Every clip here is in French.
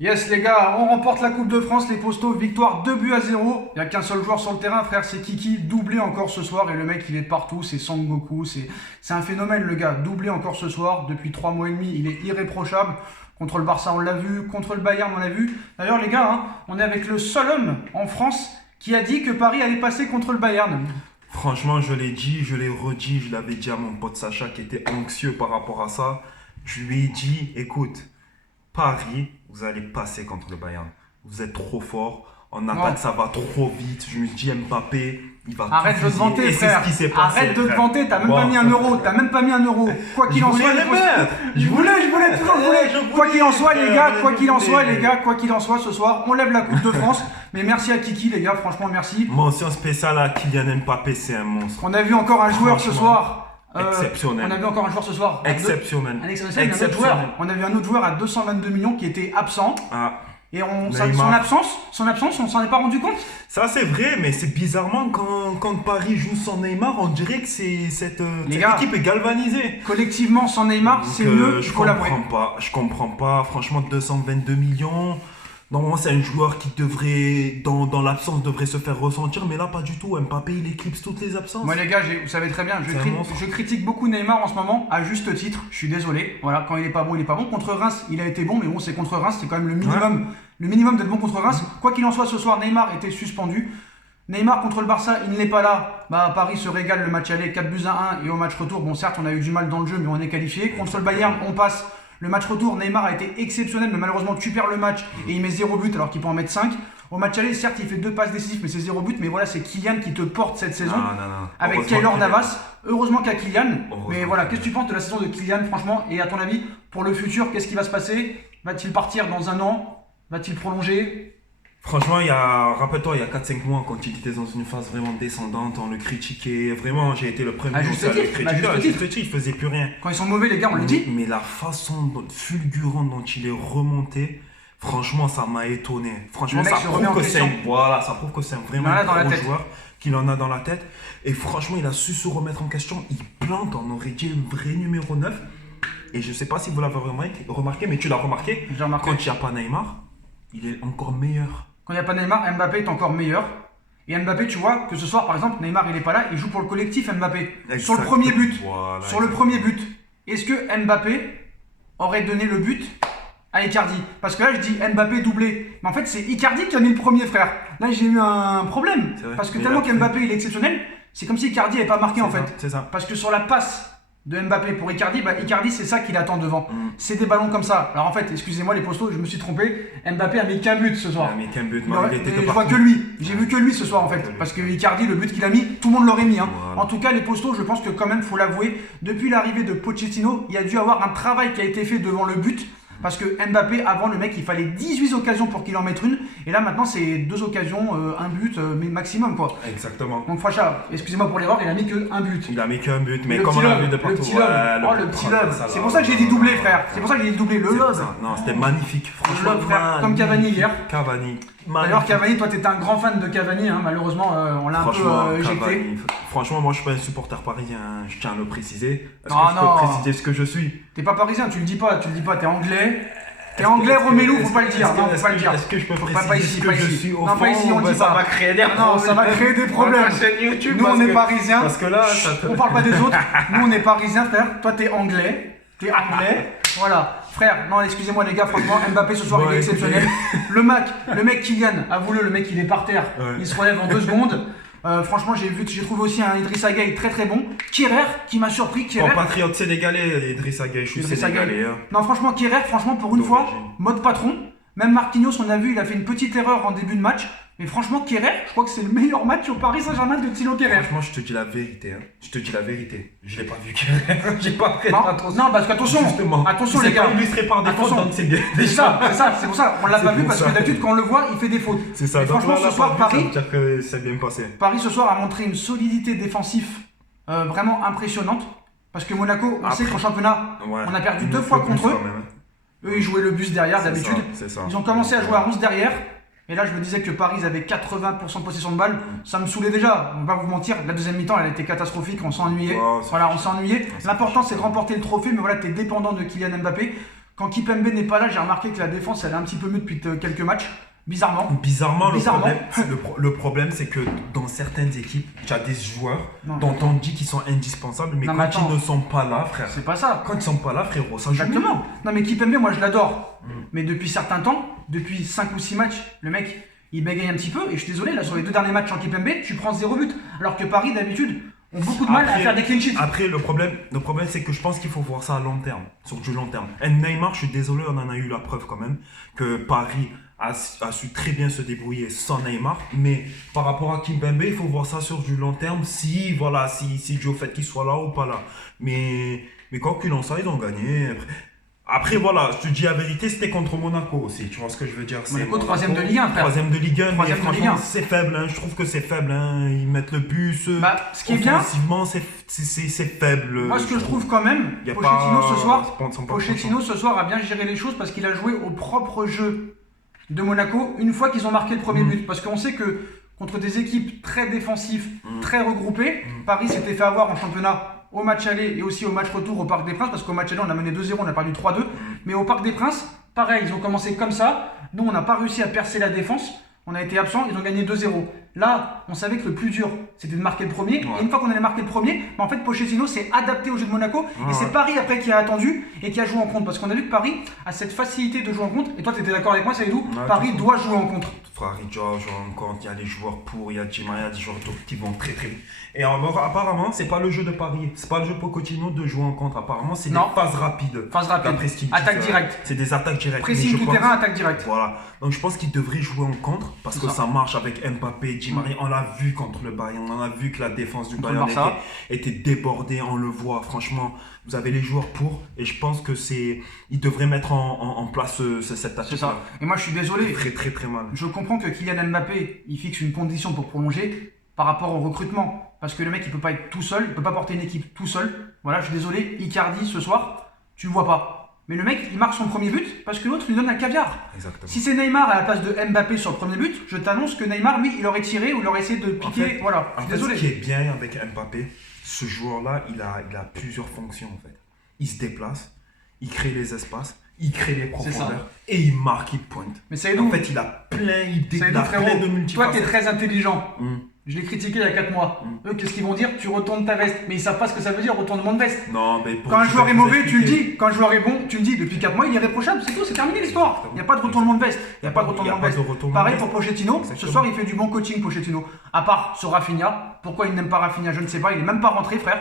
Yes les gars, on remporte la Coupe de France, les Postaux, victoire 2 buts à 0. Il n'y a qu'un seul joueur sur le terrain, frère, c'est Kiki, doublé encore ce soir. Et le mec, il est partout, c'est Sangoku, c'est un phénomène le gars, doublé encore ce soir. Depuis 3 mois et demi, il est irréprochable. Contre le Barça, on l'a vu, contre le Bayern, on l'a vu. D'ailleurs les gars, on est avec le seul homme en France qui a dit que Paris allait passer contre le Bayern. Franchement, je l'ai dit, je l'ai redit, je l'avais dit à mon pote Sacha qui était anxieux par rapport à ça. Je lui ai dit, écoute, Paris, vous allez passer contre le Bayern. Vous êtes trop fort. En attaque, ça va trop vite. Je me dis, Mbappé, il va Arrête tout de te fusiller. vanter, Et frère. c'est ce qui s'est passé. Arrête de te frère. vanter, t'as même pas mis un euro. T'as même pas mis un euro. Quoi qu'il en soit, voulais les mettre. je voulais, toujours je voulais. Je Quoi qu'il en voulais, soit, les frère, gars, je quoi qu'il en soit, voulais. les gars, quoi qu'il en soit, ce soir, on lève la Coupe de France. Mais merci à Kiki, les gars, franchement, merci. Mention spéciale à Kylian Mbappé, c'est un monstre. On a vu encore un joueur ce Franchement, soir. exceptionnel. On a vu encore un joueur ce soir. Exceptionnel. On a vu un autre joueur à 222 millions qui était absent. Ah, Et Neymar. son absence, on s'en est pas rendu compte. ça c'est vrai, mais c'est bizarrement quand Paris joue sans Neymar, on dirait que cette gars, équipe est galvanisée. Collectivement, sans Neymar, Donc, c'est mieux, il je faut l'avouer. je comprends pas. Franchement, 222 millions. Normalement, c'est un joueur qui devrait, dans l'absence, devrait se faire ressentir, mais là, pas du tout. Mbappé, il éclipse toutes les absences. Moi les gars, vous savez très bien, C'est un monstre. je critique beaucoup Neymar en ce moment, à juste titre, je suis désolé. Voilà, quand il est pas bon, il est pas bon. Contre Reims, il a été bon, mais bon, c'est contre Reims, c'est quand même le minimum d'être bon contre Reims. Quoi qu'il en soit, ce soir, Neymar était suspendu. Neymar contre le Barça, il n'est pas là. Bah, Paris se régale le match aller, 4 buts à 1, et au match retour, bon certes, on a eu du mal dans le jeu, mais on est qualifié. Contre le Bayern, on passe. Le match retour, Neymar a été exceptionnel, mais malheureusement, tu perds le match et il met 0 but alors qu'il peut en mettre 5. Au match aller, certes, il fait 2 passes décisives, mais c'est 0 but. Mais voilà, c'est Kylian qui te porte cette saison. Non. Avec Heureusement Keylor qu'il est Navas. Heureusement qu'il y a Kylian. Heureusement Mais voilà, qu'il qu'est-ce que tu penses de la saison de Kylian, franchement? Et à ton avis, pour le futur, qu'est-ce qui va se passer? Va-t-il partir dans un an? Va-t-il prolonger? Franchement, rappelle-toi, il y a 4-5 mois, quand il était dans une phase vraiment descendante, on le critiquait. Vraiment, j'ai été le premier À juste à le titre, critiquer. à juste À titre. juste titre, il faisait plus rien. Quand ils sont mauvais, les gars, on le dit. Mais la façon fulgurante dont il est remonté, franchement, ça m'a étonné. Franchement, Le mec ça se prouve remet en que question. ça prouve que c'est vraiment Il en a un dans la gros tête. joueur, qu'il en a dans la tête. Et franchement, il a su se remettre en question. Il plante, on aurait dit un vrai numéro 9. Et je sais pas si vous l'avez remarqué, mais tu l'as remarqué. J'ai remarqué. Quand il n'y a pas Neymar, il est encore meilleur. Quand il n'y a pas Neymar, Mbappé est encore meilleur. Et Mbappé, tu vois, que ce soir, par exemple, Neymar, il est pas là, il joue pour le collectif Mbappé. Sur le premier but. Voilà, Sur le premier but. Est-ce que Mbappé aurait donné le but à Icardi? Parce que là, je dis Mbappé doublé. Mais en fait, c'est Icardi qui a mis le premier, frère. Là, j'ai eu un problème. C'est vrai. Parce que Mais tellement là, qu'Mbappé, il est exceptionnel, c'est comme si Icardi n'avait pas marqué, en fait. C'est ça. Parce que sur la passe de Mbappé pour Icardi, bah Icardi c'est ça qu'il attend devant. C'est des ballons comme ça. Alors en fait, excusez-moi les postos, je me suis trompé. Mbappé a mis qu'un but ce soir. Il a mis qu'un but, Il mais aurait- il était mais de je vois partout. que lui. J'ai vu que lui ce soir en fait. Que lui. Parce que Icardi, le but qu'il a mis, tout le monde l'aurait mis. Voilà. En tout cas, les postos, je pense que quand même, faut l'avouer, depuis l'arrivée de Pochettino, il y a dû avoir un travail qui a été fait devant le but. Parce que Mbappé, avant le mec, il fallait 18 occasions pour qu'il en mette une. Et là maintenant, c'est 2 occasions, un but, mais maximum quoi. Exactement. Donc franchement, excusez-moi pour l'erreur, il a mis que un but. Il a mis qu'un but, mais Le comme on petit l'a love, vu de partout. le petit love. ouais, Le petit oh, love. ça, C'est là, pour ça que j'ai dit doublé, frère. C'est pour ça que j'ai dit doublé. Le C'est love. ça. Non, c'était magnifique. Franchement, love, frère. Comme Cavani hier. Cavani. D'ailleurs, Magnifique. Cavani, toi, t'étais un grand fan de Cavani. Hein. Malheureusement, on l'a un peu Franchement, éjecté. Cavani. Franchement, moi, je suis pas un supporter parisien. hein. Je tiens à le préciser. Est-ce Ah, que je non. peux préciser ce que je suis? T'es pas parisien, tu le dis pas. T'es anglais. T'es anglais, remets-nous, faut pas le dire. Non, faut pas le dire. Est-ce que je peux Pas préciser ici, ce que pas je ici. suis au Non, pas fond, ici, on bah, dit ça pas. va créer des Non, ça va créer des problèmes. YouTube, Nous, on est parisiens. Parce que là, ça te- On parle pas des autres. Nous, on est parisiens, frère. Toi, t'es anglais. Voilà. Frère, non, excusez-moi, les gars, franchement, Mbappé ce soir, Bon, il est écoutez. exceptionnel. Le mec Kylian, avoue-le, le mec, il est par terre. Ouais. Il se relève en 2 secondes. Franchement, j'ai trouvé aussi un Idrissa Gueye très très bon. Kierer, qui m'a surpris. Kierer. Compatriote sénégalais, Idrissa Gueye, je suis Idrissa Gueye. sénégalais. hein. Non, franchement, Kierer, franchement, pour une fois, D'origine. mode patron. Même Marquinhos, on a vu, il a fait une petite erreur en début de match. Mais franchement, Kierer, je crois que c'est le meilleur match au Paris Saint-Germain de Thilo Kierer. Franchement, je te dis la vérité. hein. Je te dis la vérité. Je l'ai pas vu que. J'ai pas fait Non, attention. non, parce qu'attention, Justement. attention Il les s'est pas gars. illustré par des fautes, Attention. donc c'est bien. C'est ça, c'est pour ça, on l'a C'est pas vu pour parce ça. que d'habitude quand on le voit, il fait des fautes. C'est ça. Mais donc franchement, là, on l'a ce soir, pas vu, ça Paris, veut dire que c'est bien passé. Paris ce soir a montré une solidité défensive vraiment impressionnante. Parce que Monaco, on sait Après- qu'en championnat, Ouais. on a perdu Il 2 nous fois faut contre plus eux. quand même, hein. Eux, ils jouaient le bus derrière C'est d'habitude. ça, c'est ça. Ils ont commencé à jouer à 11 derrière. Et là, je me disais que Paris avait 80% de possession de balle. Ça me saoulait déjà. On va pas vous mentir. La deuxième mi-temps, elle a été catastrophique. On s'ennuyait. Ouais, c'est Voilà, on s'ennuyait. c'est L'important, c'est de remporter le trophée. Mais voilà, t'es dépendant de Kylian Mbappé. Quand Kipembe n'est pas là, j'ai remarqué que la défense elle est un petit peu mieux depuis quelques matchs. Bizarrement. Bizarrement. Le problème, c'est que dans certaines équipes, tu as des joueurs dont on dit qu'ils sont indispensables, mais quand ils ne sont pas là, frère. C'est pas ça. Quand ils sont pas là, frérot, ça joue. Exactement. Non, mais Kipembe, moi je l'adore. Mais depuis certains temps, depuis 5 ou 6 matchs, le mec, il bégaye un petit peu. Et je suis désolé, là, sur les 2 derniers matchs en Kipembe, tu prends 0 but. Alors que Paris, d'habitude, ont beaucoup de mal à faire des clean sheets. Après, le problème c'est que je pense qu'il faut voir ça à long terme, sur du long terme. Et Neymar, je suis désolé, on en a eu la preuve quand même, que Paris a su très bien se débrouiller sans Neymar. Mais par rapport à Kimpembe, il faut voir ça sur du long terme, si dû au fait qu'il soit là ou pas là. Mais quoi qu'il en soit, ils ont gagné. Après, voilà, je te dis la vérité, c'était contre Monaco aussi, tu vois ce que je veux dire. Monaco, 3ème de Ligue 1, frère. 3ème de Ligue 1, mais de Ligue 1. c'est faible, hein, je trouve que c'est faible. Hein, ils mettent le but, ce qui est bien, offensivement, c'est faible. Moi, ce que je trouve quand même, Pochettino ce soir a bien géré les choses parce qu'il a joué au propre jeu de Monaco une fois qu'ils ont marqué le premier but. Parce qu'on sait que contre des équipes très défensives, très regroupées, Paris s'était fait avoir en championnat au match aller et aussi au match retour au Parc des Princes, parce qu'au match aller on a mené 2-0, on a perdu 3-2, mais au Parc des Princes, pareil, ils ont commencé comme ça, nous on n'a pas réussi à percer la défense, on a été absents, ils ont gagné 2-0. Là, on savait que le plus dur, c'était de marquer le premier, et une fois qu'on allait marquer le premier, en fait Pochettino s'est adapté au jeu de Monaco, et c'est Paris après qui a attendu et qui a joué en contre, parce qu'on a vu que Paris a cette facilité de jouer en contre, et toi tu étais d'accord avec moi, Saïdou, Paris doit jouer en contre. Paris doit jouer en contre, il y a les joueurs pour, il y a Di Maria, des joueurs qui vont très très vite. Et apparemment, c'est pas le jeu de Paris, c'est pas le jeu Pochettino de jouer en contre, apparemment c'est des phases rapides. Attaque directe. C'est des attaques directes. Pressing tout terrain, attaque directe. Voilà, donc je pense qu'il devrait jouer en contre, parce que ça marche avec Mbappé, Di Maria, on l'a vu contre le Bayern, on a vu que la défense du Bayern était débordée, on le voit, franchement, vous avez les joueurs pour, et je pense que ils devraient mettre en place cette attaque. C'est ça, et moi je suis désolé, très très très mal. Je comprends que Kylian Mbappé, il fixe une condition pour prolonger par rapport au recrutement, parce que le mec il peut pas être tout seul, il peut pas porter une équipe tout seul, voilà, je suis désolé, Icardi ce soir, tu le vois pas. Mais le mec, il marque son premier but parce que l'autre lui donne un caviar. Exactement. Si c'est Neymar à la place de Mbappé sur le premier but, je t'annonce que Neymar, lui, il aurait tiré ou il aurait essayé de piquer. Voilà, je suis désolé. Ce qui est bien avec Mbappé, ce joueur-là, il a plusieurs fonctions en fait. Il se déplace, il crée les espaces, il crée les profondeurs et il marque, il pointe. Mais Saïdou, en fait, il a plein de multifacettes. Toi, t'es très intelligent. Je l'ai critiqué il y a 4 mois. Eux, qu'est-ce qu'ils vont dire? Tu retournes ta veste. Mais ils savent pas ce que ça veut dire, retournement de veste. Non, mais quand un joueur est mauvais, tu le dis. Quand un joueur est bon, tu le dis. Depuis 4 mois, il est irréprochable. C'est tout, c'est terminé l'histoire. Il n'y a pas de retournement de veste. Il n'y a pas de retournement de veste. Pareil pour Pochettino. Ce soir, il fait du bon coaching, Pochettino. À part sur Rafinha. Pourquoi il n'aime pas Rafinha? Je ne sais pas. Il n'est même pas rentré, frère.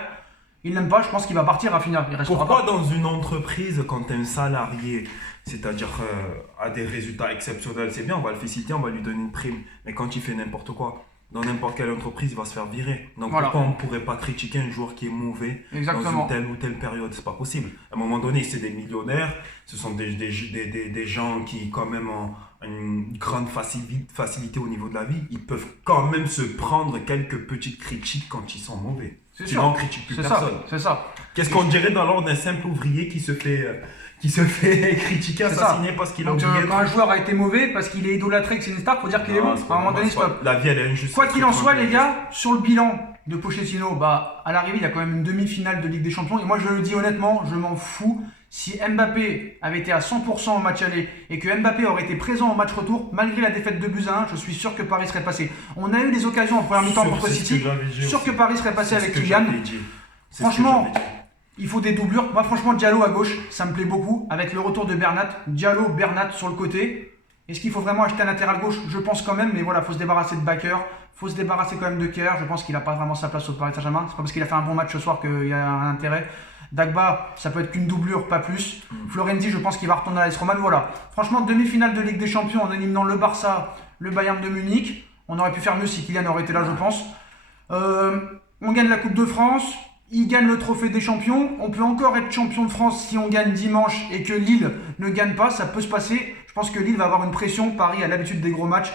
Il n'aime pas. Je pense qu'il va partir, Rafinha. Il restera Pourquoi pas. Dans une entreprise, quand un salarié, c'est-à-dire a des résultats exceptionnels, c'est bien, on va le féliciter, on va lui donner une prime. Mais quand il fait n'importe quoi, dans n'importe quelle entreprise, il va se faire virer. Donc pourquoi on ne pourrait pas critiquer un joueur qui est mauvais dans une telle ou telle période? C'est pas possible. À un moment donné, c'est des millionnaires, ce sont des gens qui quand même ont une grande facilité au niveau de la vie. Ils peuvent quand même se prendre quelques petites critiques quand ils sont mauvais. Sinon, on ne critique plus personne. C'est ça. Qu'est-ce qu'on dirait dans l'ordre d'un simple ouvrier qui se fait critiquer, assassiner parce qu'il a oublié. Quand un joueur a été mauvais, parce qu'il est idolâtré, que c'est une star, faut dire qu'il est bon. À un moment donné, stop. La vie, elle est injuste. Quoi qu'il en soit, les gars, sur le bilan de Pochettino, à l'arrivée, il y a quand même une demi-finale de Ligue des Champions. Et moi, je le dis honnêtement, je m'en fous. Si Mbappé avait été à 100% au match aller et que Mbappé aurait été présent au match retour, malgré la défaite de buts à 1, je suis sûr que Paris serait passé. On a eu des occasions en première mi-temps contre City. Sûr que Paris serait passé avec Kylian. Franchement, il faut des doublures. Moi, franchement, Diallo à gauche, ça me plaît beaucoup. Avec le retour de Bernat, Diallo, Bernat sur le côté. Est-ce qu'il faut vraiment acheter un latéral gauche? Je pense quand même, mais voilà, il faut se débarrasser de Bakker. Il faut se débarrasser quand même de Kerr. Je pense qu'il n'a pas vraiment sa place au Paris Saint-Germain. C'est pas parce qu'il a fait un bon match ce soir qu'il y a un intérêt. Dagba, ça peut être qu'une doublure, pas plus. Florenzi, je pense qu'il va retourner à l'AS Roma. Voilà. Franchement, demi-finale de Ligue des Champions en éliminant le Barça, le Bayern de Munich. On aurait pu faire mieux si Kylian aurait été là, je pense. On gagne la Coupe de France. Il gagne le trophée des champions. On peut encore être champion de France si on gagne dimanche et que Lille ne gagne pas. Ça peut se passer. Je pense que Lille va avoir une pression. Paris a l'habitude des gros matchs.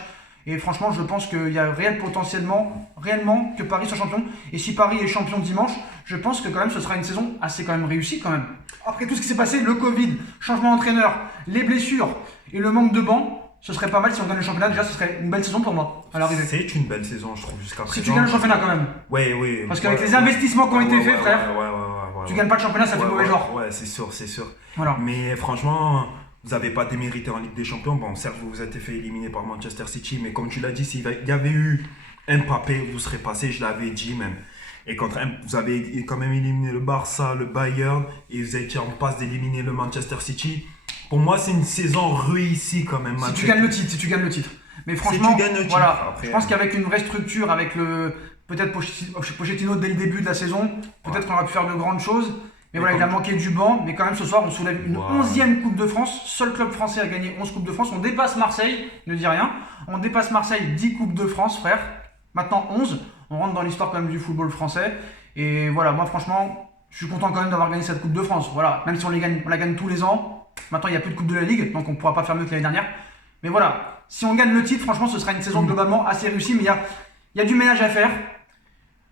Et franchement, je pense qu'il y a réellement que Paris soit champion. Et si Paris est champion dimanche, je pense que quand même ce sera une saison assez quand même réussie quand même. Après tout ce qui s'est passé, le Covid, changement d'entraîneur, les blessures et le manque de banc, ce serait pas mal si on gagne le championnat. Déjà, ce serait une belle saison pour moi à l'arrivée. C'est une belle saison, je trouve, jusqu'à présent. Si tu gagnes le championnat quand même. Oui. Parce qu'avec les investissements qui ont été faits, frère. Tu gagnes pas le championnat, ça fait mauvais genre. Ouais, c'est sûr, c'est sûr. Voilà. Mais franchement, vous n'avez pas démérité en Ligue des Champions. Bon, certes, vous vous êtes fait éliminer par Manchester City, mais comme tu l'as dit, s'il y avait eu Mbappé, vous serez passé, je l'avais dit même. Et vous avez quand même éliminé le Barça, le Bayern, et vous étiez en passe d'éliminer le Manchester City. Pour moi, c'est une saison réussie quand même. Si tu gagnes le titre. Mais franchement, voilà, après, je pense qu'avec une vraie structure, avec peut-être Pochettino dès le début de la saison, peut-être qu'on aurait pu faire de grandes choses. Mais voilà, il a manqué du banc. Mais quand même, ce soir, on soulève une 11e Coupe de France. Seul club français à gagner 11 Coupes de France. On dépasse Marseille, ne dis rien. On dépasse Marseille, 10 Coupes de France, frère. Maintenant 11. On rentre dans l'histoire quand même du football français. Et voilà, moi franchement, je suis content quand même d'avoir gagné cette Coupe de France. Voilà, même si on la gagne tous les ans. Maintenant, il n'y a plus de Coupe de la Ligue, donc on ne pourra pas faire mieux que l'année dernière. Mais voilà, si on gagne le titre, franchement, ce sera une saison globalement assez réussie. Mais il y a du ménage à faire.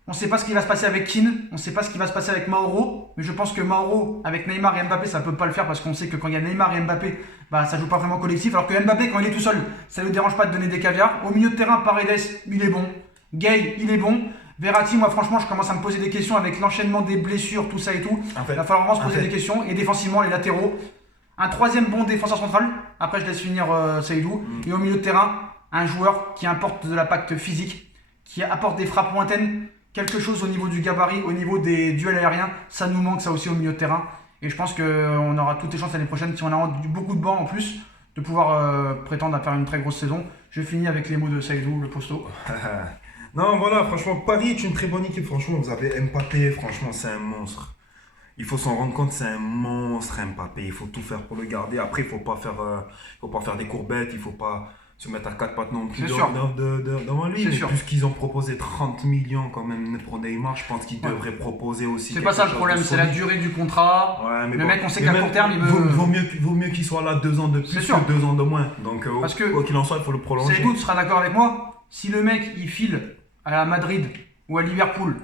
On ne sait pas ce qui va se passer avec Keane, on ne sait pas ce qui va se passer avec Mauro, mais je pense que Mauro, avec Neymar et Mbappé, ça ne peut pas le faire parce qu'on sait que quand il y a Neymar et Mbappé, ça ne joue pas vraiment collectif. Alors que Mbappé, quand il est tout seul, ça ne le dérange pas de donner des caviars. Au milieu de terrain, Paredes, il est bon. Gay, il est bon. Verratti, moi franchement, je commence à me poser des questions avec l'enchaînement des blessures, tout ça et tout. Il va falloir vraiment se poser des questions. Et défensivement, les latéraux. Un troisième bon défenseur central. Après, je laisse finir Seydou. Et au milieu de terrain, un joueur qui apporte de l'impact physique, qui apporte des frappes lointaines. Quelque chose au niveau du gabarit, au niveau des duels aériens, ça nous manque ça aussi au milieu de terrain. Et je pense qu'on aura toutes les chances l'année prochaine, si on a beaucoup de bancs en plus, de pouvoir prétendre à faire une très grosse saison. Je finis avec les mots de Seydou, le posto. Non, voilà, franchement, Paris est une très bonne équipe. Franchement, vous avez Mbappé, franchement, c'est un monstre. Il faut s'en rendre compte, c'est un monstre Mbappé. Il faut tout faire pour le garder. Après, il ne faut pas faire des courbettes, il ne faut pas se mettre à quatre pattes non plus devant lui. Mais puisqu'ils ont proposé 30 millions quand même pour Neymar, je pense qu'ils devraient proposer aussi. C'est pas ça le problème, c'est la durée du contrat. Ouais, mais le mec, on sait qu'à court terme, il vaut mieux qu'il soit là 2 ans de plus que 2 ans de moins. Donc, parce que, quoi qu'il en soit, il faut le prolonger. Seydou, tu seras d'accord avec moi, si le mec il file à Madrid ou à Liverpool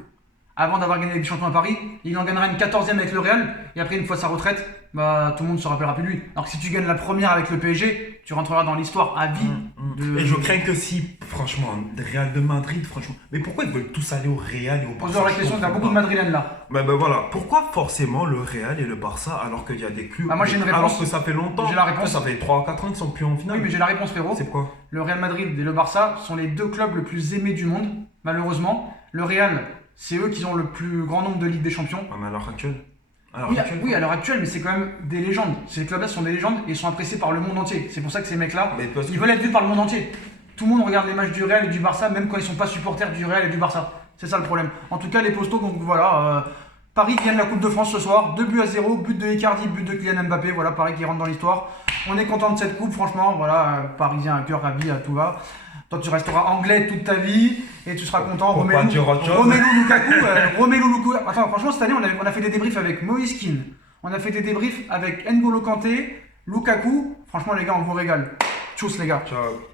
avant d'avoir gagné les champions à Paris, il en gagnera une 14e avec le Real, et après, une fois sa retraite, tout le monde se rappellera plus de lui. Alors que si tu gagnes la première avec le PSG, tu rentreras dans l'histoire à vie. Et je crains que si, franchement, Real de Madrid, franchement. Mais pourquoi ils veulent tous aller au Real et au Barça? Pose la question, il y a beaucoup de Madrilènes là. Voilà, pourquoi forcément le Real et le Barça alors qu'il y a des clubs. Moi j'ai une réponse. Alors que ça fait longtemps. J'ai la réponse. Ça fait 3 ou 4 ans qu'ils sont plus en finale. Oui, mais j'ai la réponse, frérot. C'est quoi? Le Real Madrid et le Barça sont les 2 clubs les plus aimés du monde, malheureusement. Le Real, c'est eux qui ont le plus grand nombre de Ligue des Champions. Mais à l'heure actuelle. Oui, à l'heure actuelle, mais c'est quand même des légendes. Ces clubs-là sont des légendes et sont appréciés par le monde entier. C'est pour ça que ces mecs-là, ils veulent être vus par le monde entier. Tout le monde regarde les matchs du Real et du Barça, même quand ils sont pas supporters du Real et du Barça. C'est ça le problème. En tout cas, les postos, donc voilà. Paris gagne la Coupe de France ce soir, 2-0, but de Icardi, but de Kylian Mbappé. Voilà, Paris qui rentre dans l'histoire. On est content de cette coupe, franchement. Voilà, Parisien à cœur, ravi, à tout va. Toi, tu resteras anglais toute ta vie et tu seras content. Romelu Lukaku. Attends, franchement, cette année, on a fait des débriefs avec Moïse Kean. On a fait des débriefs avec N'Golo Kanté, Lukaku. Franchement, les gars, on vous régale. Tchuss, les gars. Ciao.